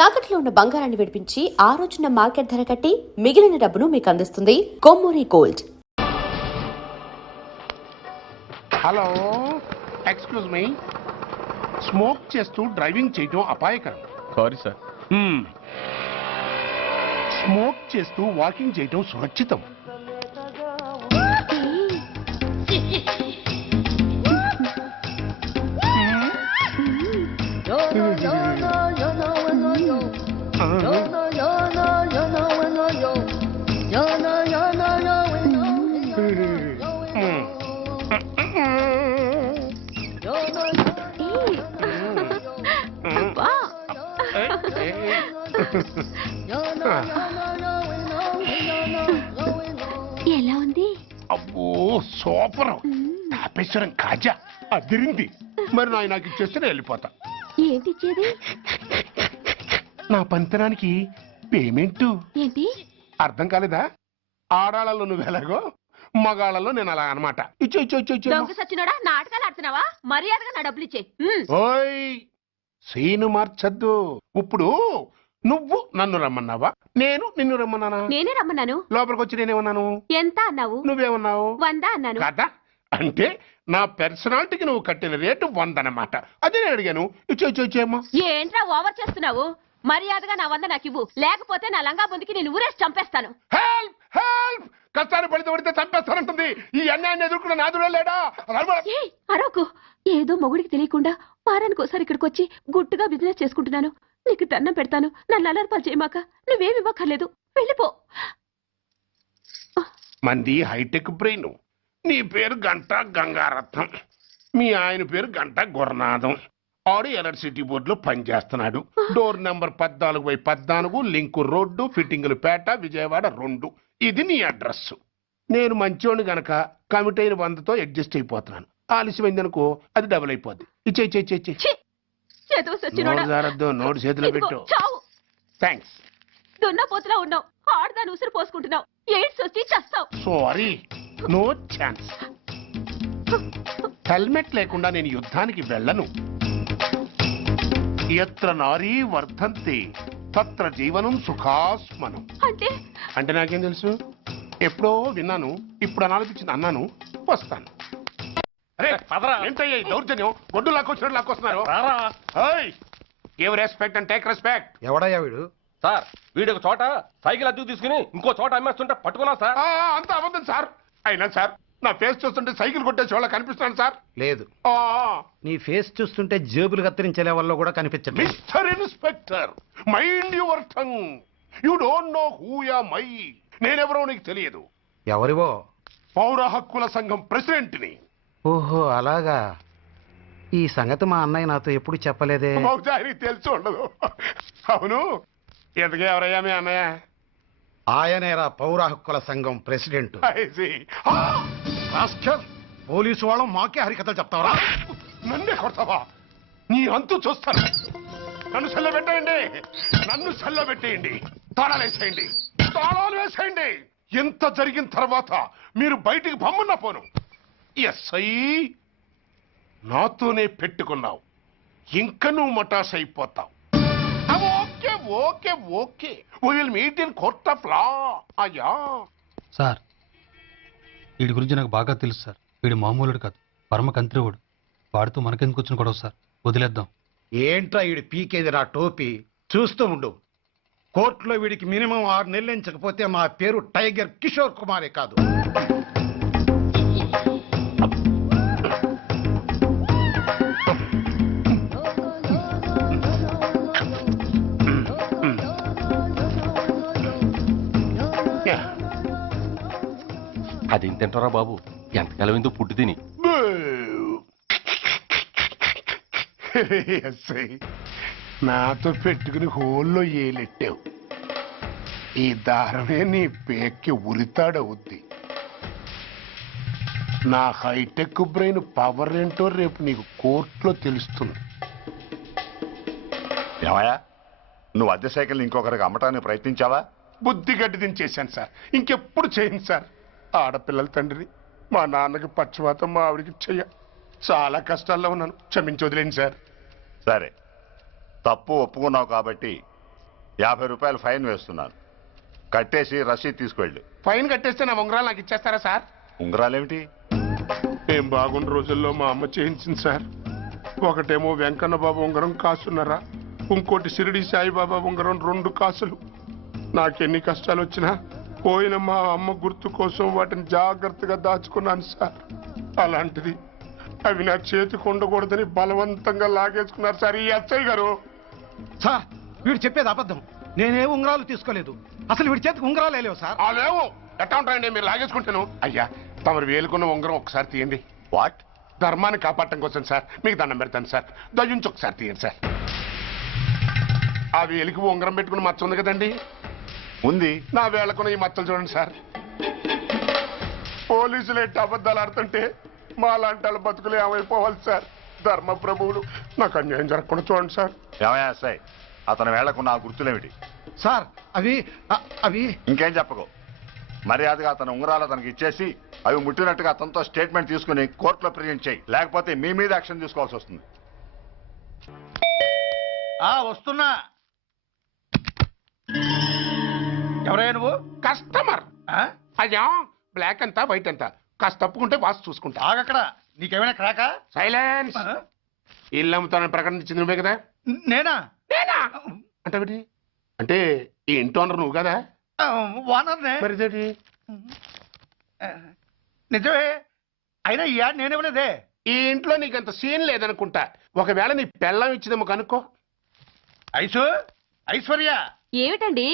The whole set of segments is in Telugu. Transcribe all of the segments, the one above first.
తాకట్లో ఉన్న బంగారాన్ని విడిపించి ఆ రోజున మార్కెట్ ధర కట్టి మిగిలిన డబ్బును మీకు అందిస్తుంది Kommuri gold. Hello, excuse me. Smoke చేస్తూ డ్రైవింగ్ చేయడం అపాయకరం. Sorry sir. స్మోక్ చేస్తూ వాకింగ్ చేయడం సురక్షితం. ఎలా ఉంది? అబ్బో సూపర్. తాపేశ్వరం కాజా అదిరింది. మరి నాకు ఇచ్చేస్తే నేను వెళ్ళిపోతా. ఏంటి ఇచ్చేది? నా పంతనానికి పేమెంట్. ఏంటి అర్థం కాలేదా? ఆడాళ్ళలో నువ్వు ఎలాగో, మగాళ్ళలో నేను అలా అనమాట. దొంగ సచ్చినోడా, నాటకాలు ఆడుతున్నావా? మర్యాదగా నా డబ్బులు ఇచ్చే. ఓయ్ సీను మార్చద్దు. ఇప్పుడు నువ్వు నన్ను రమ్మన్నావా, నేను నిన్ను రమ్మన్నానా? నేనే రమ్మన్నాను. లోపలికి వచ్చి నేనేమన్నాను? ఎంత అన్నావు? నువ్వేమన్నావు? 100 అన్నాను. కదా, అంటే నా పర్సనాలిటీకి నువ్వు కట్టిన రేటు 100 అన్నమాట. అదే నేను అడిగాను. ఇచ్చేమ్మా. ఏంట్రా ఓవర్ చేస్తున్నావు? మర్యాదగా నా 100 నాకు ఇవ్వు, లేకపోతే నా లంగా బొందికి నేను ఊరేసి చంపేస్తాను. Help help. కష్టాన్ని పడితే చంపేస్తానంటుంది. ఈ అన్యాయాన్ని ఎదుర్కొన్న నాదుడే లేడా? అరవకు. ఏదో మొగుడికి తెలియకుండా వారానికి ఒకసారి ఇక్కడికి వచ్చి గుట్టుగా బిజినెస్ చేసుకుంటున్నాను. నీకు దండం పెడతాను, నన్ను అలర్పాలు చేయమాక. నువ్వేమి ఇవ్వక్కర్లేదు, వెళ్ళిపో. మంది హైటెక్ బ్రెయిన్. నీ పేరు గంట గంగారత్నం, మీ ఆయన పేరు గంట గురునాథం. ఆడు ఎలక్ట్రిసిటీ బోర్డులో పనిచేస్తున్నాడు. డోర్ నెంబర్ 14/14, లింకు రోడ్డు, ఫిట్టింగులు పేట, విజయవాడ 2. ఇది నీ అడ్రస్. నేను మంచోని గనక కమిట్ అయిన 100తో అడ్జస్ట్ అయిపోతున్నాను. ఆలస్యమైందనుకో అది డబుల్ అయిపోద్ది. ఇచ్చే నోటు చేతిలో పెట్టు. థ్యాంక్స్. దున్నపోతులా ఉన్నావు, ఆడదాన్ని ఉసురు పోసుకుంటున్నావు. ఎయిడ్స్ వచ్చి చస్తావు. Sorry, no chance. హెల్మెట్ లేకుండా నేను యుద్ధానికి వెళ్ళను. ఎత్ర నారీ వర్ధంతి తత్ర జీవనం సుఖాస్మనం. అంటే నాకేం తెలుసు? ఎప్పుడో విన్నాను, ఇప్పుడు అనాలనిపించింది అన్నాను. వస్తాను. అరే ఏంటయ్యా ఈ దౌర్జన్యం? గొడ్డు లాక్కొచ్చినట్టు లాక్కొస్తున్నారు. Give respect and take respect. ఎవడయ్యా వీడు? సార్, వీడు ఒక చోట సైకిల్ అద్దెకు తీసుకుని ఇంకో చోట అమ్మేస్తుంటే పట్టుకున్నా సార్. అంత అబద్ధం సార్. అయినా సార్, నా ఫేస్ చూస్తుంటే సైకిల్ కొట్టేసి వాళ్ళ కనిపిస్తున్నాను సార్. లేదు, నీ ఫేస్ చూస్తుంటే జేబులు కత్తిరించే లెవెల్లో కూడా కనిపించట్లేదు. Mister inspector, mind your tongue. You don't know who am I. నేనెవరో నీకు తెలియదు. ఎవరివో? పౌర హక్కుల సంఘం ప్రెసిడెంట్ ని. ఓహో అలాగా. ఈ సంగతి మా అన్నయ్య నాతో ఎప్పుడు చెప్పలేదే. బహుశా ఆయనకి తెలిసి ఉండదు. అవును, ఎదుగే ఎవరయ్యా మీ అన్నయ్య? ఆయనేరా పౌర హక్కుల సంఘం ప్రెసిడెంట్. పోలీసు వాళ్ళం మాకే హరికథలు చెప్తావరా? నన్నే కొడతావా? నీ అంతు చూస్తాను. నన్ను సెల్లో పెట్టేయండి, నన్ను సెల్లో పెట్టేయండి. తాళాలు వేసేయండి, తాళాలు వేసేయండి. ఎంత జరిగిన తర్వాత మీరు బయటికి పమ్మున్నా పోను. ఎస్ఐ, నాతోనే పెట్టుకున్నావు, ఇంకా నువ్వు మటాస్ అయిపోతావు. Okay okay okay, we will meet in court of law. అయ్యా సార్, వీడి గురించి నాకు బాగా తెలుసు సార్. వీడు మామూలుడు కాదు, పరమ కంత్రివుడు. వాడితో మనకెందుకు వచ్చిన గొడవ సార్? వదిలేద్దాం. ఏంట్రా వీడి పీకేది నా టోపీ? చూస్తూ ఉండు. కోర్టులో వీడికి మినిమం 6 నెలలు ఎంచకపోతే మా పేరు టైగర్ కిషోర్ కుమారే కాదు. అదేం తింటారా బాబు, ఎంతకాలం ఎందుకు పుట్టి తిని. ఎస్ఐ, నాతో పెట్టుకుని హోల్లో ఏలెట్టావు. ఈ దారమే నీ పేక్కి ఉరితాడవుద్ది. నా హైటెక్ బ్రెయిన్ పవర్ ఏంటో రేపు నీకు కోర్టులో తెలుస్తుంది. ఏమయ్యా, నువ్వు అద్దె సైకిల్ ఇంకొకరికి అమ్మటానికి ప్రయత్నించావా? బుద్ధి గడ్డి దించేశాను సార్, ఇంకెప్పుడు చేయను సార్. ఆడపిల్లల తండ్రిని, మా నాన్నకి పక్షవాతం, మా ఆవిడికి చెయ్య. చాలా కష్టాల్లో ఉన్నాను, క్షమించి వదిలేండి సార్. సరే, తప్పు ఒప్పుకున్నావు కాబట్టి 50 రూపాయలు ఫైన్ వేస్తున్నాను. కట్టేసి రసీదు తీసుకువెళ్ళు. ఫైన్ కట్టేస్తే నా ఉంగరాలు నాకు ఇచ్చేస్తారా సార్? ఉంగరాలేమిటి? ఏం బాగున్న రోజుల్లో మా అమ్మ చేయించింది సార్. ఒకటేమో వెంకన్న బాబు ఉంగరం కాసున్నరా, ఇంకోటి షిరిడి సాయిబాబా ఉంగరం 2 కాసులు. నాకెన్ని కష్టాలు వచ్చినా పోయిన మా అమ్మ గుర్తు కోసం వాటిని జాగ్రత్తగా దాచుకున్నాను సార్. అలాంటిది అవి నా చేతికి ఉండకూడదని బలవంతంగా లాగేసుకున్నారు సార్ ఈ ఎస్ఐ గారు. సార్ వీడు చెప్పేది అబద్ధం. నేనే ఉంగరాలు తీసుకోలేదు. అసలు వీడి చేతికి ఉంగరాలు లేవు సార్. లేవు. ఎట్టా ఉంటాయండి మీరు లాగేసుకుంటాను. అయ్యా తమరు వేలుకున్న ఉంగరం ఒకసారి తీయండి. వాట్? ధర్మాన్ని కాపాడటం కోసం సార్. మీకు దండం పెడతాను సార్. దయ్యుంచి ఒకసారి తీయండి సార్. ఆ వేలికి ఉంగరం పెట్టుకుని మచ్చ ఉంది కదండి, ఉంది. నా వేళకున్న ఈ మచ్చలు చూడండి సార్. పోలీసులు ఎట్టి అబద్ధాలు ఆడుతుంటే మా లాంటి వాళ్ళ బతుకులు ఏమైపోవాలి సార్. ధర్మ ప్రభువులు నాకు అన్యాయం జరగకుండా చూడండి సార్. ఏమయ్యా ఎస్ఐ, అతని వేళ్లకున్న ఆ గుర్తులేమిటి? సార్ అవి ఇంకేం చెప్పకు. మర్యాదగా అతని ఉంగరాలు అతనికి ఇచ్చేసి అవి ముట్టినట్టుగా అతనితో స్టేట్మెంట్ తీసుకుని కోర్టులో ప్రజెంట్ చేయి. లేకపోతే మీ మీద యాక్షన్ తీసుకోవాల్సి వస్తుంది. వస్తున్నా. ఎవరయ్యా నువ్వు? కస్టమర్. అయ్యా బ్లాక్ అంతా వైట్ అంతా కాస్త తప్పుకుంటే వాసు చూసుకుంటా. ఆగక్కడ. నీకేమైనా క్రాకా? సైలెన్స్. ఇల్లు అమ్ముతానని ప్రకటించింది నువ్వే కదా? నేనా? అంటే అంటే ఈ ఇంటి ఓనర్ నువ్వు కదా? వానర్నే. మరి ఇదేంటి? నిజమే. అయినా ఈ యాడ్ నేనేమలేదే. ఈ ఇంట్లో నీకంత సీన్ లేదనుకుంటా. ఒకవేళ నీ పెళ్ళం ఇచ్చిందేమో కనుక్కో. ఐశ్వర్య ఏమిటండి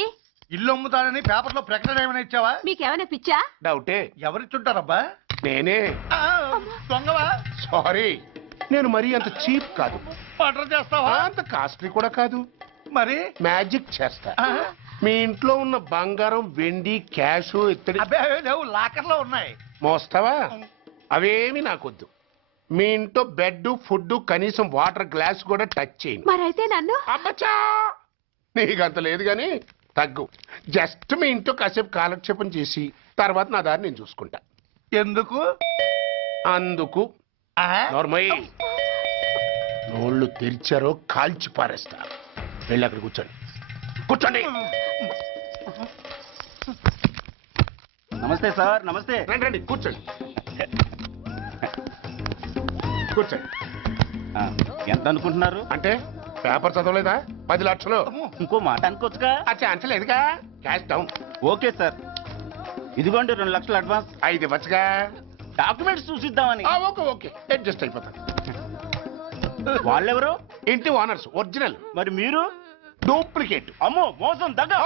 ఇల్లు అమ్ముతానని పేపర్లో ప్రకటన ఏమైనా ఇచ్చావా? మీకేమైనా పిచ్చా? డౌటే. ఎవరిచ్చుంటారబ్బా? నేనే. దొంగవా? సారీ, నేను మరీ అంత చీప్ కాదు. మర్డర్ చేస్తావా? అంత కాస్ట్లీ కూడా కాదు. మరి మ్యాజిక్ చేస్తా. మీ ఇంట్లో ఉన్న బంగారం, వెండి, క్యాష్, ఇత్తడి అబ్బే లేవు, లాకర్ లో ఉన్నాయి. మోస్తావా? అవేమి నాకొద్దు. మీ ఇంట్లో బెడ్, ఫుడ్, కనీసం వాటర్ గ్లాస్ కూడా టచ్ చేయను. మరైతే నన్ను అబ్బచ్చా, నీకంత లేదు గాని తగ్గు. జస్ట్ మీ ఇంట్లో కాసేపు కాలక్షేపం చేసి తర్వాత నా దారి నేను చూసుకుంటా. ఎందుకు? అందుకు. నోర్మయ్య, నోళ్ళు తెరిచారో కాల్చి పారేస్తా. వెళ్ళి అక్కడ కూర్చోండి. కూర్చోండి. నమస్తే సార్. నమస్తే. రండి రండి, కూర్చోండి. కూర్చోండి. ఎంత అనుకుంటున్నారు? అంటే పేపర్ చదవలేదా? 10 లక్షలు. ఇంకో మాట అనుకోవచ్చుగా. ఆ ఛాన్స్ లేదుగా. Cash down. ఓకే సార్, ఇదిగోండి 2 లక్షలు అడ్వాన్స్. 5 ఇవ్వచ్చుగా. డాక్యుమెంట్స్ చూసిద్దామని. ఓకే ఓకే, అడ్జస్ట్ అయిపోతాను. వాళ్ళెవరు? ఇంటి ఓనర్స్. ఒరిజినల్. మరి మీరు? డూప్లికేట్. అమ్మో, మోసం దగ్గర.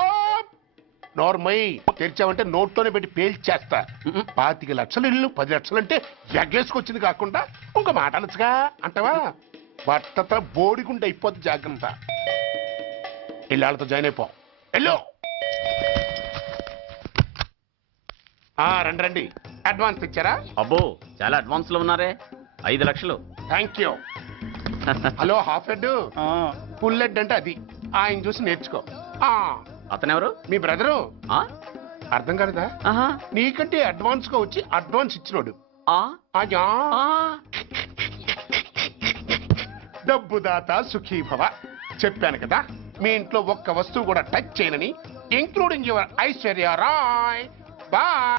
నోర్మై, తెరిచావంటే నోట్లోనే పెట్టి పేల్చేస్తా. 25 లక్షలు ఇల్లు 10 లక్షలు అంటే ఎగ్గేసుకొచ్చింది కాకుండా ఇంకో మాట అనొచ్చుగా. అంటావా? బట్టతో బోడిగుండి అయిపోద్ది. జాగ్రత్త. ఇళ్ళతో జాయిన్ అయిపో. వెళ్ళు. రండి రండి. అడ్వాన్స్ ఇచ్చారా? అబ్బో, చాలా అడ్వాన్స్ లో ఉన్నారే. 5 లక్షలు. Thank you. Hello, half head, full head అంటే అది. ఆయన చూసి నేర్చుకో. అతనెవరు? మీ బ్రదరు. అర్థం కాలేదా? నీకంటే అడ్వాన్స్ గా వచ్చి అడ్వాన్స్ ఇచ్చినోడు. అయ్యా, డబ్బు దాత సుఖీభవ. చెప్పాను కదా, మీ ఇంట్లో ఒక్క వస్తువు కూడా టచ్ చేయనని, including your Aishwarya Rai. Bye.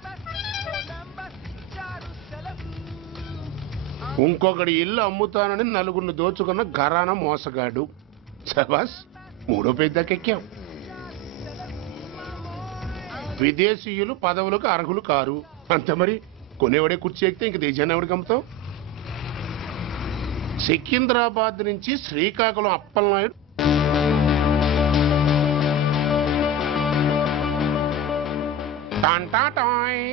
ఇంకొకటి ఇల్లు అమ్ముతానని నలుగురిని దోచుకున్న ఘరానా మోసగాడు. శబాస్, 3వ పేజీ దాకా ఎక్కాం. విదేశీయులు పదవులకు అర్హులు కారు. అంతే మరి. కొనేవాడే కుర్చీ ఎక్కితే ఇంక దేశాన్ని ఎవరికి అమ్ముతాం? సికింద్రాబాద్ నుంచి శ్రీకాకుళం అప్పలనాయుడు టాంటాటాయ్.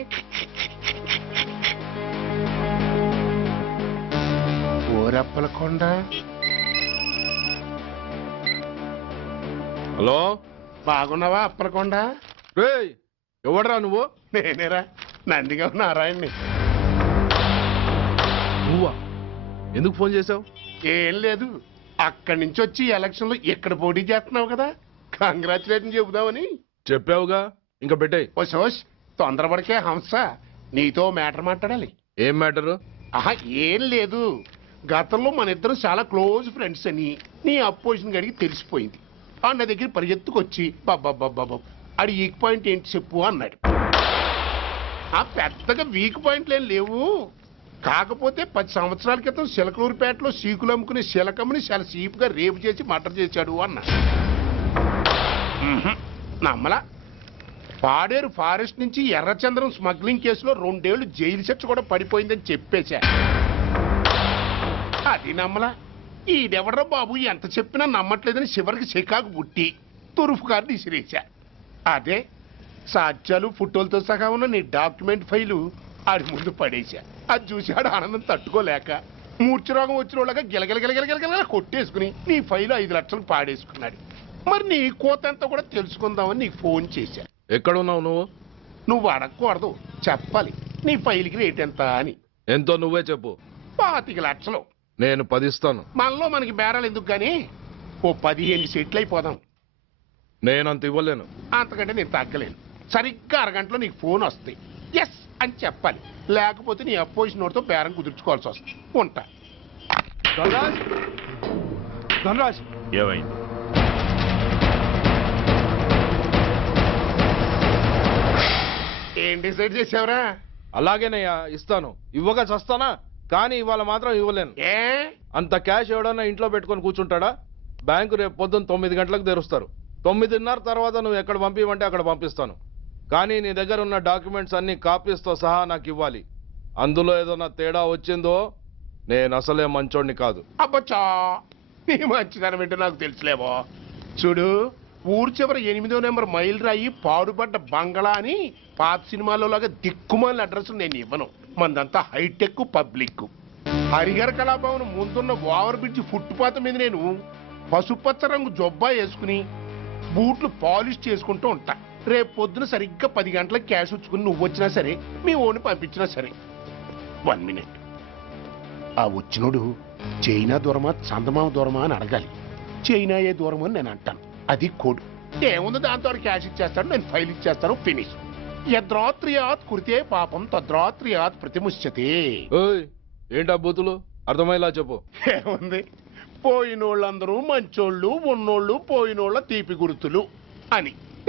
ఓరప్పలకొండ. హలో, బాగున్నావా అప్పలకొండ? ఎవడరా నువ్వు? నేనేరా, నందిగా నారాయణ్ణి. నువ్వా? ఎందుకు ఫోన్ చేసావు? ఏం లేదు, అక్కడి నుంచి వచ్చి ఎలక్షన్ లో ఇక్కడ పోటీ చేస్తున్నావు కదా, కంగ్రాచులేషన్ చెబుదామని. చెప్పావుగా, ఇంకా పెట్టే. ఓ సోష్, తొందరపడికే హంస, నీతో మ్యాటర్ మాట్లాడాలి. ఏం మ్యాటరు? ఆహా, ఏం లేదు. గతంలో మన ఇద్దరం చాలా క్లోజ్ ఫ్రెండ్స్ అని నీ అపోజిషన్ గడికి తెలిసిపోయింది. ఆ నా దగ్గర పరిగెత్తుకొచ్చి బాబా ఆడి వీక్ పాయింట్ ఏంటి చెప్పు అన్నాడు. ఆ పెద్దగా వీక్ పాయింట్లు ఏం లేవు, కాకపోతే 10 సంవత్సరాల క్రితం సిలకలూరుపేటలో సీకులు అమ్ముకునే శిలకమ్మని చాలా సీపుగా రేపు చేసి మర్డర్ చేశాడు అన్నా. నమ్మలా. పాడేరు ఫారెస్ట్ నుంచి ఎర్రచంద్రం స్మగ్లింగ్ కేసులో 2 ఏళ్లు జైలు శిక్ష కూడా పడిపోయిందని చెప్పేశా. అది నమ్మలా. ఈడెవడ్రా బాబు ఎంత చెప్పినా నమ్మట్లేదని చివరికి చికాకు పుట్టి తురుపు కార్డు ఇసిరేశా. అదే సాక్ష్యాలు ఫోటోలతో సహా ఉన్న నీ డాక్యుమెంట్ ఫైలు ఆడి ముందు పడేశా. అది చూశాడు ఆనందం తట్టుకోలేక మూర్ఛరోగం వచ్చిన వాళ్ళగా గిలగిలగిలగిలగిలగిల కొట్టేసుకుని నీ ఫైలు 5 లక్షలకు పాడేసుకున్నాడు. మరి నీ కోతంతా కూడా తెలుసుకుందామని నీకు ఫోన్ చేశా. ఎక్కడున్నావు నువ్వు? నువ్వు అడగకూడదు, చెప్పాలి. నీ ఫైల్కి రేట్ ఎంత అని. ఎంతో నువ్వే చెప్పు. 25 లక్షలు. నేను 10 ఇస్తాను. మనలో మనకి బేరాలు ఎందుకు గానీ ఓ 15 సెట్లు అయిపోదాం. నేనంత ఇవ్వలేను. అంతకంటే నేను తగ్గలేను. సరిగ్గా అరగంటలో నీకు ఫోన్ వస్తాయి. ఎస్ అని చెప్పాలి, లేకపోతే నీ అపోజిషన్ నోటితో బేరం కుదుర్చుకోవాల్సి వస్తుంది. ఉంటా. ధనరాజ్ ఏమైంది? ఏం డిసైడ్ చేసావురా? అలాగేనయ్యా, ఇస్తాను. ఇవ్వగా చస్తానా, కానీ ఇవాళ మాత్రం ఇవ్వలేను. ఏ అంత క్యాష్ ఎవడన్నా ఇంట్లో పెట్టుకొని కూర్చుంటాడా? బ్యాంకు రేపు పొద్దున్న 9 గంటలకు తెరుస్తారు. 9:30 తర్వాత నువ్వు ఎక్కడ పంపివంటే అక్కడ పంపిస్తాను. కానీ నీ దగ్గర ఉన్న డాక్యుమెంట్స్ అన్ని కాపీస్తో సహా నాకు ఇవ్వాలి. అందులో ఏదైనా తేడా వచ్చిందో నేను అసలే మంచోడిని కాదు. అబ్బచ్చా, నీ మంచిదనం ఏంటో నాకు తెలుసులేవో. చూడు, ఊరు చివరి 8వ నెంబర్ మైల్ రాయి పాడుపడ్డ బంగళా అని పాత సినిమాలో లాగా దిక్కుమాలిన అడ్రస్ నేను ఇవ్వను. మందంతా హైటెక్ పబ్లిక్. హరిహర కళాభవన్ ముందున్న ఓవర్ బ్రిడ్జ్ ఫుట్పాత్ మీద నేను పసుపచ్చ రంగు జొబ్బా వేసుకుని బూట్లు పాలిష్ చేసుకుంటూ ఉంటా. రేపు పొద్దున సరిగ్గా 10 గంటలకు క్యాష్ వచ్చుకుని నువ్వు వచ్చినా సరే, మీ ఓన్ని పంపించినా సరే. 1 మినిట్. ఆ వచ్చినోడు చైనా దూరమా చందమామ దూరమా అని అడగాలి. చైనా ఏ దూరం అని నేను అంటాను. అది కోడ్. ఏముంది, దాంతో క్యాష్ ఇచ్చేస్తాడు, నేను ఫైల్ ఇచ్చేస్తాను, ఫినిష్. యద్రాత్రియాత్ కృతే పాపం తద్రాత్రియాత్ ప్రతిముష్యతే. ఏంటా బూతులు? అర్థమయ్యేలా చెప్పు. ఏముంది, పోయినోళ్ళందరూ మంచోళ్ళు, ఉన్నోళ్ళు పోయినోళ్ళ తీపి గుర్తులు అని.